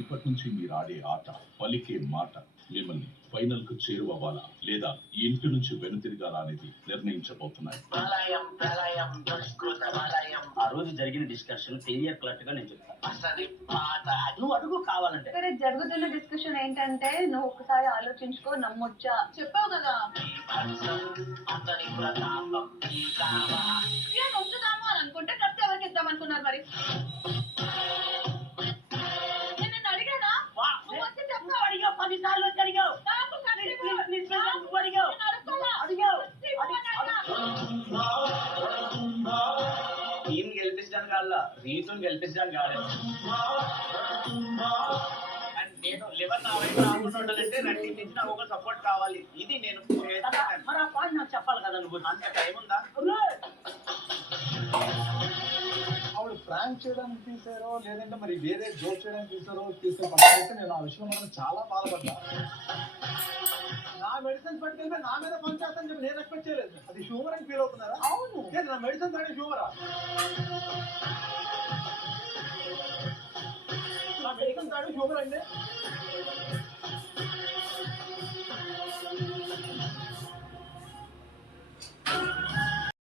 ఇప్పటి నుంచి మీరు ఆడే ఆట, పలికే మాట మిమ్మల్ని ఫైనల్ కు చేరువవ్వాలా లేదా ఈ ఇంటి నుంచి వెనుతిరగాలా అనేది నిర్ణయించబోతున్నాయి. ఆ రోజు జరిగిన డిస్కషన్ క్లియర్ కట్ గా నేను చెప్తాను. నువ్వు అడుగు కావాలంటే. సరే, జరుగుతున్న డిస్కషన్ ఏంటంటే నువ్వు ఒకసారి ఆలోచించుకో, నమ్మొచ్చా చెప్పావు కదా. నొచ్చుదాము అని అనుకుంటే డ్రెస్ ఎవరికి ఇద్దాం అనుకున్నారు మరి? నేను నిన్ను అడిగానా? నువ్వు వచ్చి చెప్పావు. అడిగావు 10 సార్లు వచ్చి అడిగావు. నాకు కత్తి ఇవ్వు. అడిగావు నేను అడుగుతున్నా. అడిగావు కత్తి ఇవ్వు నాయనా. టీం గెలిపించడానికి కాదు, రీతుని గెలిపించడానికి కాదు. నేను లెవెల్ నా వైపు రాకుండా ఉండాలంటే రండి నుంచి నాకు ఒక సపోర్ట్ కావాలి. ఇది నేను మరి ఆ పాయింట్ నాకు చెప్పాలి కదా. నువ్వు అంత టైం ఉందా? ఆవిడ ప్రాంక్ చేయడానికి తీసారో లేదంటే మరి వేరే జోక్ చేయడానికి తీసుకుని పక్కనైతే నేను ఆ విషయంలో మనం చాలా బాధపడ్డా. నా మెడిసిన్స్ పట్టుకెళ్ళి నా మీద పనిచేస్తాను చెప్పి నేను ఎక్స్పెక్ట్ చేయలేదు. అది హ్యూమర్ అని ఫీల్ అవుతున్నారా? అవును. నా మెడిసిన్స్ అంటే హ్యూమరా? నా మెడిసిన్స్ అంటే హ్యూమర్ అండి.